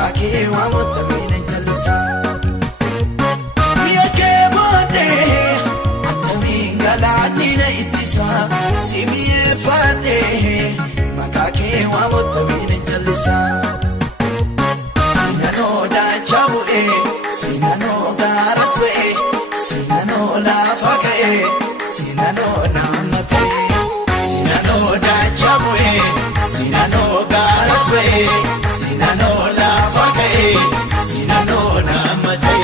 makake wamotta mina jalisa miyake bode atamin galani na itisa simiye fade makake wamotta mina jalisa sinano da chabue sinano garaswe sinano la fakae sinano namate sinano da chabue sinano garaswe sinano la fakae sinano namate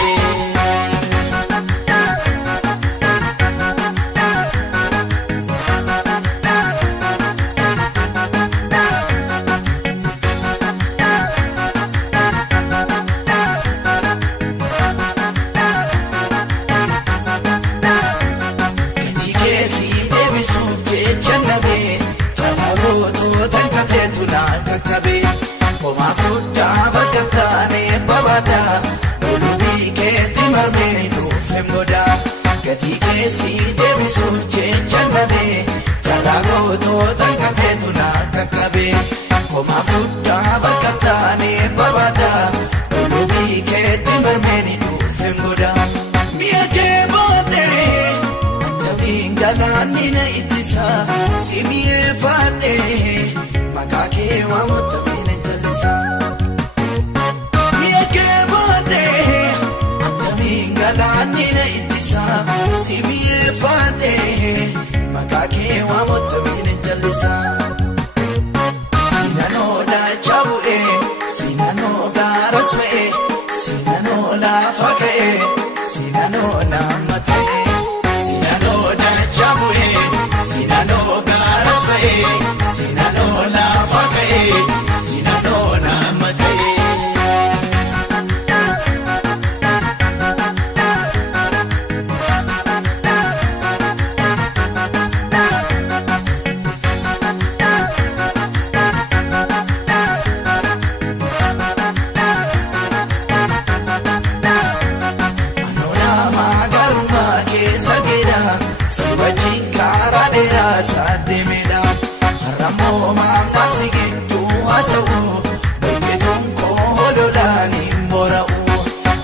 Kakabe, koma kuda bakatane babada, ulubi keti marmeni tu femgoda, kati kesi devi surche chanabe, chalago to tankate tu na kakabe, koma kuda bakatane babada, ulubi keti marmeni tu femgoda, miya ke bode, atavingala nina itisa, simiye fade. Makake wamotta mina jalisa miyake bode atamin galani na itisa simiye fade makake wamotta mina jalisa sinano da chabue sinano garaswe sinano la fakae sinano namate sinano da chabue sinano garaswe sinano la fakae sinano namate anona magaruma ke sageda siwajin karadera sademeda Ramo mamna sigitu asawu Beketum kohololani mborau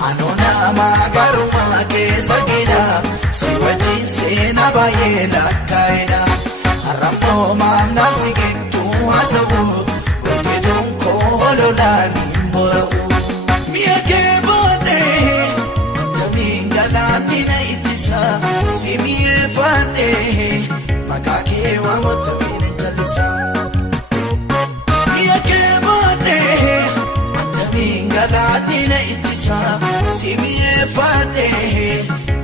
Anona magaruma kesa gida Siwajin sena bayela kaida Ramo mamna sigitu asawu Beketum kohololani mborau Miyake bode Atamingalani na itisa Simiye fade Makake wamotta miyake bode atamin galani na itisa simiye fade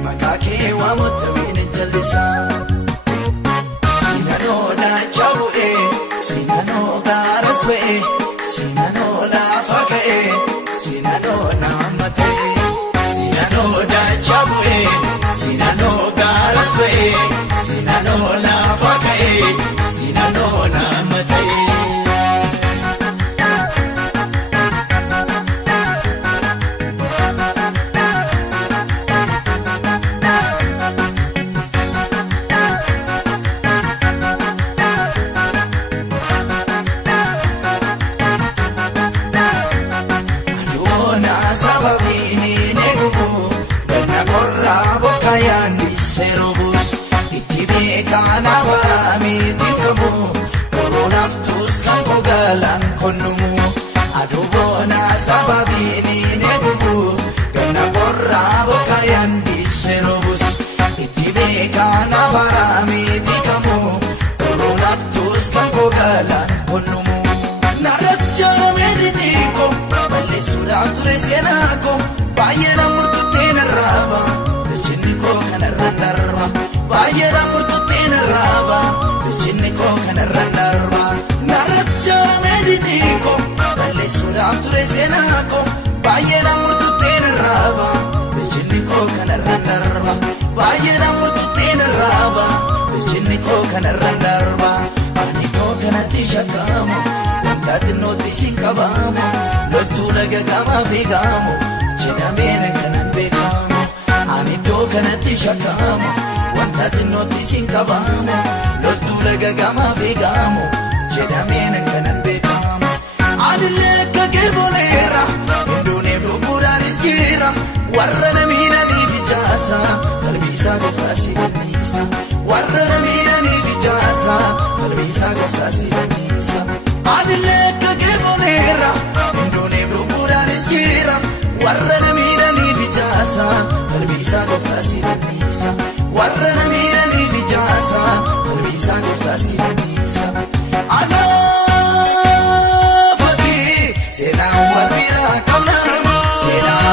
makake wamotta mina jalisa sinano da chabue sinano garaswe sinano la fakae sinano namate sinano da chabue sinano garaswe sinano la fakae sinano namate aduna sababini negubu ganna korra bokayani serobus itibe kana warami tinkabu koronaftus kanko galan konnumu aduna sababini negubu ganna korra bokayani serobus itibe kana warami tinkabu koronaftus kanko galan konnumu naracha mediniko balle surature senako bayera murtu tenaraba bichinniko kanarrandarba bayera murtu tenaraba bichinniko kanarrandarba naracha mediniko balle surature senako bayera murtu tenaraba bichinniko kanarrandarba bayera murtu tenaraba bichinniko kanarrandarba aniko kanati shakamo Tadinoti sinkabamo Loltu lagagama vigamo Chinamena kanan begamo Anido kanati shakamo Tadinoti sinkabamo Loltu lagagama vigamo Chinamena kanan begamo Adile kagebolera jira warra namiidhaniif ijaasa qalbiisaa gooftaa si bal'isa warra namiidhaniif ijaasa qalbiisaa gooftaa si bal'isa anillee akka geeboneera hinduuneef lubbuudhaanis jira warra namiidhaniif ijaasa qalbiisaa gooftaa si bal'isa warra namiidhaniif ijaasa qalbiisaa gooftaa si bal'isa anaafati seenaan wal biraa qabna seenaa